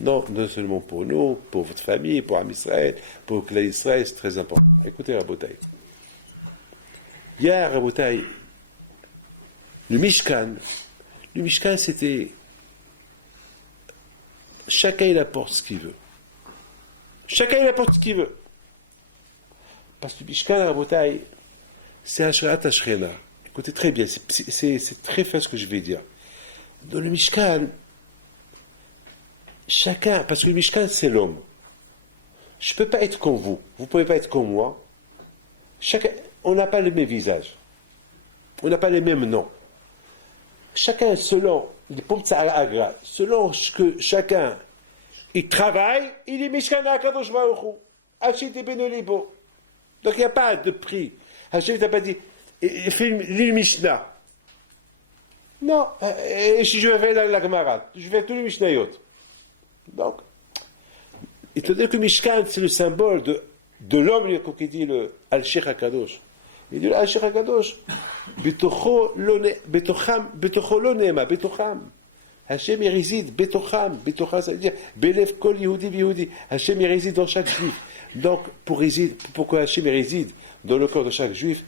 Non seulement pour nous, pour votre famille, pour Am Israël, pour Klal Israël, c'est très important. Écoutez, Rabotai. Hier, Rabotai, le Mishkan, c'était chacun il apporte ce qu'il veut. Chacun il apporte ce qu'il veut. Parce que le Mishkan, Rabotai, c'est Hashrat Hashrena. Écoutez très bien, c'est très fin ce que je vais dire. Dans le Mishkan, chacun, parce que le Mishkan c'est l'homme. Je ne peux pas être comme vous, vous ne pouvez pas être comme moi. Chacun, on n'a pas le même visage. On n'a pas les mêmes noms. Chacun selon ce que chacun il travaille, il est Mishkana Kadosh Baruch Hu. Hachit et Benolibo. Donc il n'y a pas de prix. Hachem t'a pas dit, fais l'île Mishnah. Non, et si je vais faire la Gemara, je vais tous les Mishnayot. Donc, il te dit que Mishkan, c'est le symbole de l'homme, qui dit le Al-Sheikh HaKadosh. Il dit le Al-Sheikh HaKadosh, Betocho lo nema, Betocham. Hachem il réside, Betocham, Betocham, ça veut dire, Belev kol Yehudi v'Yehudi. Hachem il réside dans chaque juif. Donc, pour que Hachem il réside dans le corps de chaque juif,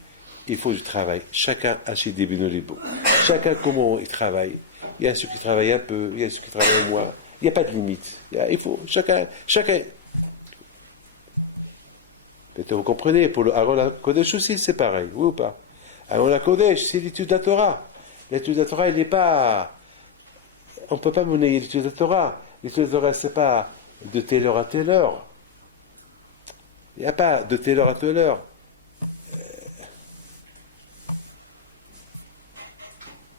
il faut du travail. Chacun achète des bénolibo. Chacun comment il travaille. Il y a ceux qui travaillent un peu, il y a ceux qui travaillent moins. Il n'y a pas de limite. Il faut chacun. Peut-être vous comprenez, pour le Aaron la Kodesh aussi, c'est pareil, oui ou pas? Aaron la Kodesh, c'est l'étude de la Torah. L'étude de la Torah, il n'est pas. On ne peut pas mener l'étude de la Torah. L'étude de la Torah, c'est pas de telle heure à telle heure. Il n'y a pas de telle heure à telle heure.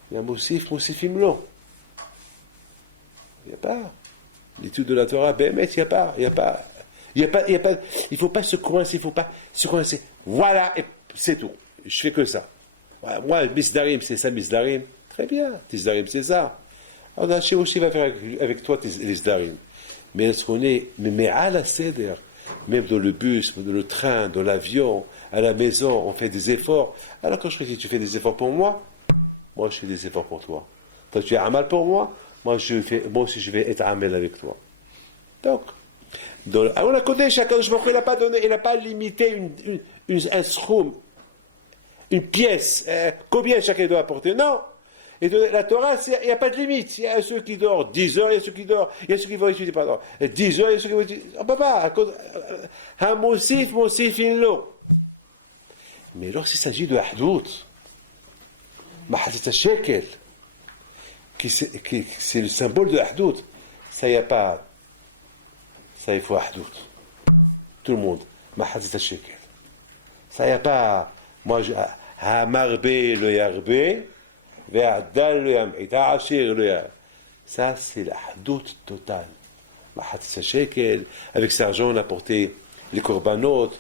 Il y a Moussifim lo. Il n'y a pas. L'étude de la Torah, il n'y a pas. Il ne faut pas se coincer, Voilà, et c'est tout. Je fais que ça. Voilà, moi, Misdarim, c'est ça, Misdarim. Très bien, Misdarim, c'est ça. Alors, Hachem aussi va faire avec toi les Misdarim. Mais est-ce qu'on est, mais à la Seder, même dans le bus, dans le train, dans l'avion, à la maison, on fait des efforts. Alors, quand je dis tu fais des efforts pour moi je fais des efforts pour toi. Toi, tu es amal pour moi, moi aussi, je vais être amal avec toi. Donc, alors la Kodesh, il n'a pas donné, il n'a pas limité un schroum, une pièce, combien chacun doit apporter. Non. Et la Torah, il n'y a pas de limite. Il y a ceux qui dorment 10 heures, il y a ceux qui dorment, il y a ceux qui vont étudier, 10 heures, il y a ceux qui vont étudier. On ne peut pas. Mosif, in lo. Mais lorsqu'il s'agit de Ahdout, Mahadat Shekel, c'est le symbole de Ahdout, ça, il n'y a pas. Ça, il faut Ahdout. Tout le monde. Mahadat Shekel. Ça, il n'y a pas. Moi, Hamarbe le Yarbe, Ve'adal le Yam'it, Ha'ashir le Yam. Ça, c'est l'Ahdout totale. Mahadat Shekel, avec cet argent, on a porté les korbanot,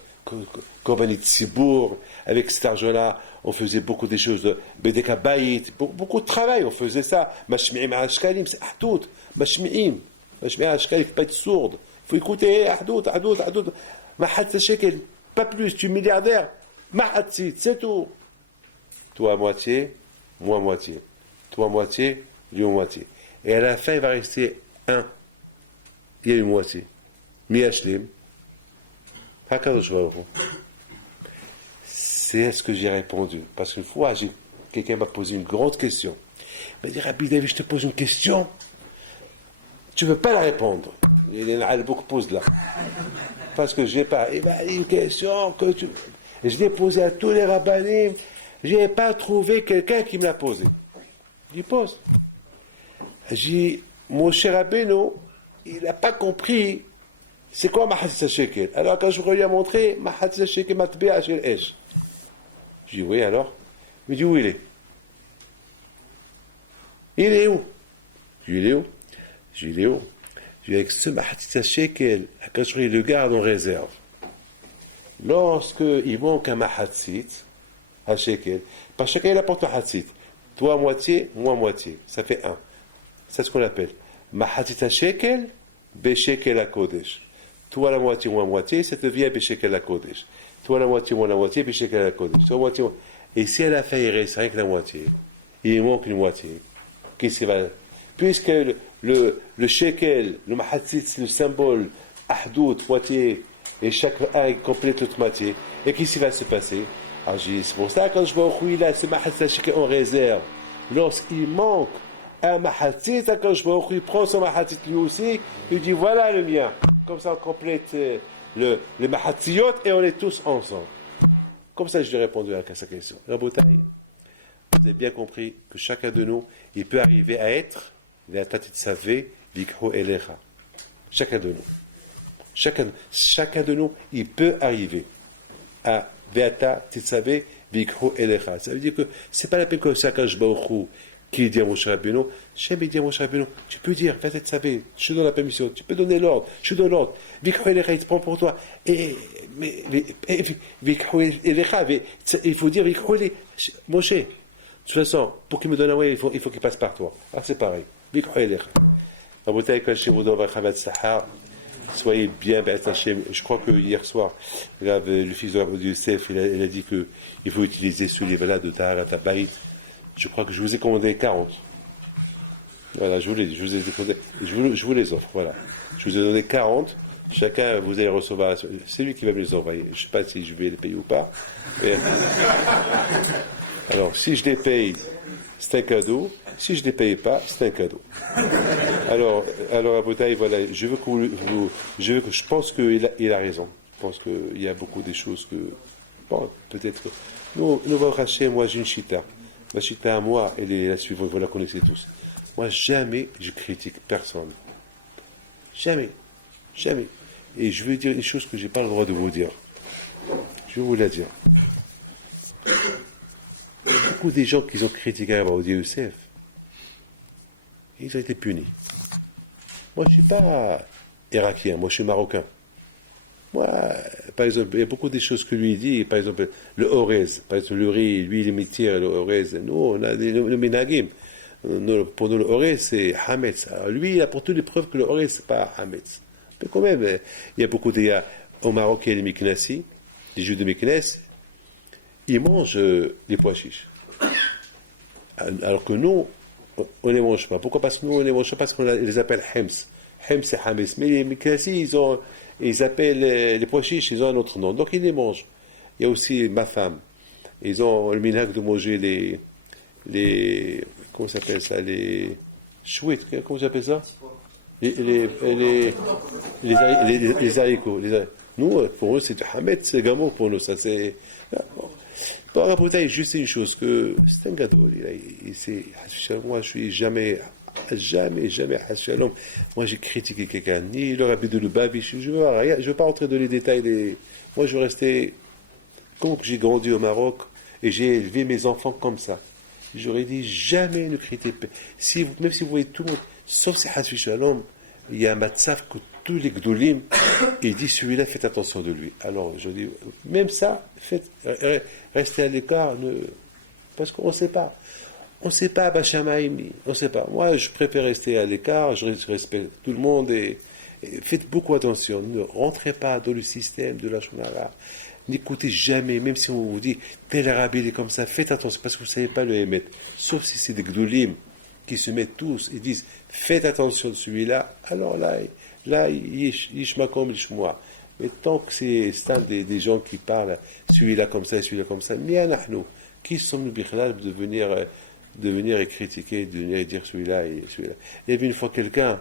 korbanit Tzibour. Avec cet argent-là, on faisait beaucoup de choses de Bedeka Bayit, beaucoup de travail, on faisait ça. Mashmi'im Ashkalim, c'est Ahdout. Mashmi'im Ashkalim, il ne faut pas être sourde. Il faut écouter Ahdout. Mahadat Shekel, pas plus, tu es milliardaire. Mahatzit, c'est tout. Toi à moitié, moi à moitié. Toi à moitié, lui à moitié. Et à la fin, il va rester un. Il y a une moitié. Miashlim. Hakadosh Baruch Hu. C'est ce que j'ai répondu. Parce qu'une fois, quelqu'un m'a posé une grande question. Il m'a dit, Rabbi David, je te pose une question. Tu ne veux pas la répondre. Il y en a beaucoup qui posent là. Parce que je n'ai pas. Il m'a dit une question que tu. Et je l'ai posée à tous les rabbinim. Je n'ai pas trouvé quelqu'un qui me l'a posée. Je lui pose. J'ai dit, mon cher Rabbeinu, il n'a pas compris c'est quoi Mahatzit Shekel. Alors quand je lui ai montré, Mahatzit Shekel Matbea Shel Esh. Je dis oui alors. Il me dit où il est. Il est où? Je dis il est où? Je dis il est où? Je dis avec ce Mahatzit Shekel, quand je le garde en réserve. Lorsqu'il manque un Mahatzit à Shekel, par chacun il apporte un Mahatzit. Toi à moitié, moi à moitié. Ça fait un. C'est ce qu'on appelle Mahatzit Shekel, Beshekel à Kodesh. Toi à la moitié, moi à moitié, ça devient Beshekel à Kodesh. Toi à la moitié, moi à la moitié, Beshekel à Kodesh. Toi à moitié, moi. Et si à la fin il reste rien que la moitié, il manque une moitié, qu'est-ce qui va. Puisque le Shekel, le Mahatzit, c'est le symbole Ahdout, moitié, et chaque un complète l'autre moitié, et qu'est-ce qui va se passer? Alors c'est pour ça quand je vois où il a ce Mahatzit Shekel en réserve, lorsqu'il manque un Mahatzit, quand je vois où il prend son Mahatzit lui aussi, il dit voilà le mien. Comme ça on complète les Mahatziyot et on est tous ensemble. Comme ça je lui ai répondu à sa question. Rabotai, vous avez bien compris que chacun de nous, il peut arriver à être chacun de nous. Chacun de nous, il peut arriver à Veata Titsavé Vikho Elecha. Ça veut dire que c'est pas la peine que Sakash Baruch qui dit à Moshe Rabbeinu, jamais dit à Moshe Rabbeinu, tu peux dire, va être savé, je te donne la permission, tu peux donner l'ordre, je te donne l'ordre, Vikhu Elecha, il te prend pour toi, Vikhu Elecha, il faut dire Vikhu Elecha, Moshe, de toute façon, pour qu'il me donne un way, il faut qu'il passe par toi. Ah, c'est pareil, Vikhu Elecha. Soyez bien, je crois que hier soir, le fils de Rabbi Youssef, il a dit qu'il faut utiliser ce livre-là de Taharat HaBayit. Je crois que je vous ai commandé 40. Voilà, je vous les offre, voilà. Je vous ai donné 40. Chacun, vous allez recevoir. C'est lui qui va me les envoyer. Je ne sais pas si je vais les payer ou pas. Mais, alors, si je les paye, c'est un cadeau. Si je ne les paye pas, c'est un cadeau. Alors à Botaï, voilà, je pense qu'il a raison. Je pense qu'il y a beaucoup de choses que, bon, peut-être que, nous va racheter, moi j'ai une chita. Ma chita à moi, elle est la suivante, vous la connaissez tous. Moi, jamais je critique personne. Jamais. Jamais. Et je veux dire une chose que je n'ai pas le droit de vous dire. Je vais vous la dire. Beaucoup des gens qui ont critiqué Rabbi Youssef, ils ont été punis. Moi, je ne suis pas irakien, moi, je suis marocain. Moi, par exemple, il y a beaucoup de choses que lui dit, par exemple, le orez, par exemple, le riz, lui, il tire le orez. Nous, on a le ménagim. Pour nous, le orez, c'est hametz. Alors, lui, il a pour toutes les preuves que le orez, c'est pas hametz. Mais quand même, il y a beaucoup de... Au Maroc, il y a les Meknessi, les Juifs de Meknes, ils mangent les pois chiches. Alors que nous, on ne les mange pas. Pourquoi? Parce que nous, on ne les mange pas parce qu'on les appelle hems. Hems, c'est hametz. Mais les Meknessi, ils appellent les pois chiches, ils ont un autre nom. Donc, ils les mangent. Il y a aussi ma femme. Ils ont le minhag de manger les comment ça s'appelle ça? Les chouettes, comment j'appelle ça? Les haricots. Nous, pour eux, c'est du hametz, c'est gamour pour nous. Ça, c'est... Bon, après, juste une chose, que c'est un gâteau. Moi, je suis jamais, moi, j'ai critiqué quelqu'un, ni le rabbi de Lubavitch, je ne veux pas rentrer dans les détails. Moi, je veux rester, comme j'ai grandi au Maroc, et j'ai élevé mes enfants comme ça. J'aurais dit jamais ne critiquer. Même si vous voyez tout le monde, sauf si Hasbi Shalom, il y a un matzaf que tous les gdoulim, il dit celui-là, faites attention de lui. Alors, je dis, même ça, restez à l'écart, parce qu'on ne sait pas. On ne sait pas, Bachamaïmi, on ne sait pas. Moi, je préfère rester à l'écart, je respecte tout le monde et faites beaucoup attention. Ne rentrez pas dans le système de la Shonara. N'écoutez jamais, même si on vous dit tel arabe il est comme ça, faites attention parce que vous ne savez pas le émettre. Sauf si c'est des gdoulim qui se mettent tous et disent faites attention de celui-là, alors là, yishmakom lishmoa. Mais tant que c'est un des gens qui parlent, celui-là comme ça, mianahnu, qui sommes-nous bichlal de venir et critiquer, de venir et dire celui-là et celui-là. Il y avait une fois quelqu'un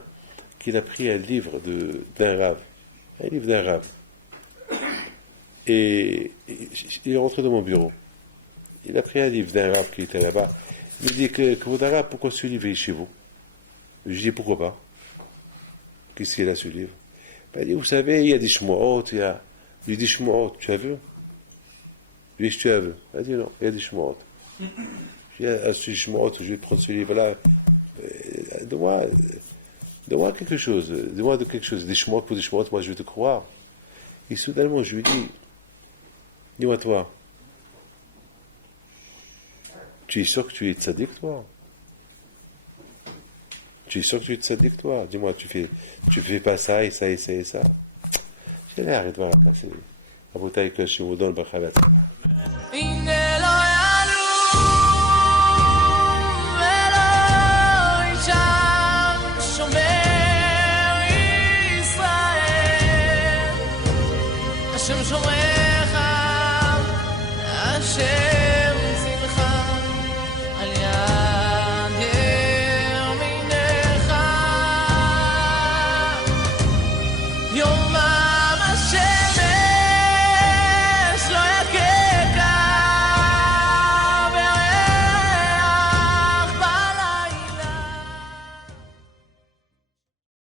qui a pris un livre d'un rave, et il est rentré dans mon bureau. Il a pris un livre d'un rave qui était là-bas. Il me dit que votre arabe, pourquoi ce livre est chez vous? Je dis pourquoi pas? Qu'est-ce qu'il a ce livre? Il dit, vous savez, il y a des shmoot, il y a des shmoot, tu as vu? Je dis, tu as vu? Il dit non, il y a des shmoot. Je dis, à ce shmoot, je vais prendre ce livre-là. Donne-moi quelque chose, des shmoot pour des shmoot, moi je vais te croire. Et soudainement, je lui dis, dis-moi toi, tu es sûr que tu es tzaddik, toi? Tu es sûr que tu es tzaddik, toi? Dis-moi, tu fais pas ça et ça et ça et ça. J'ai l'air, arrête, voilà. C'est la bouteille que je vous donne,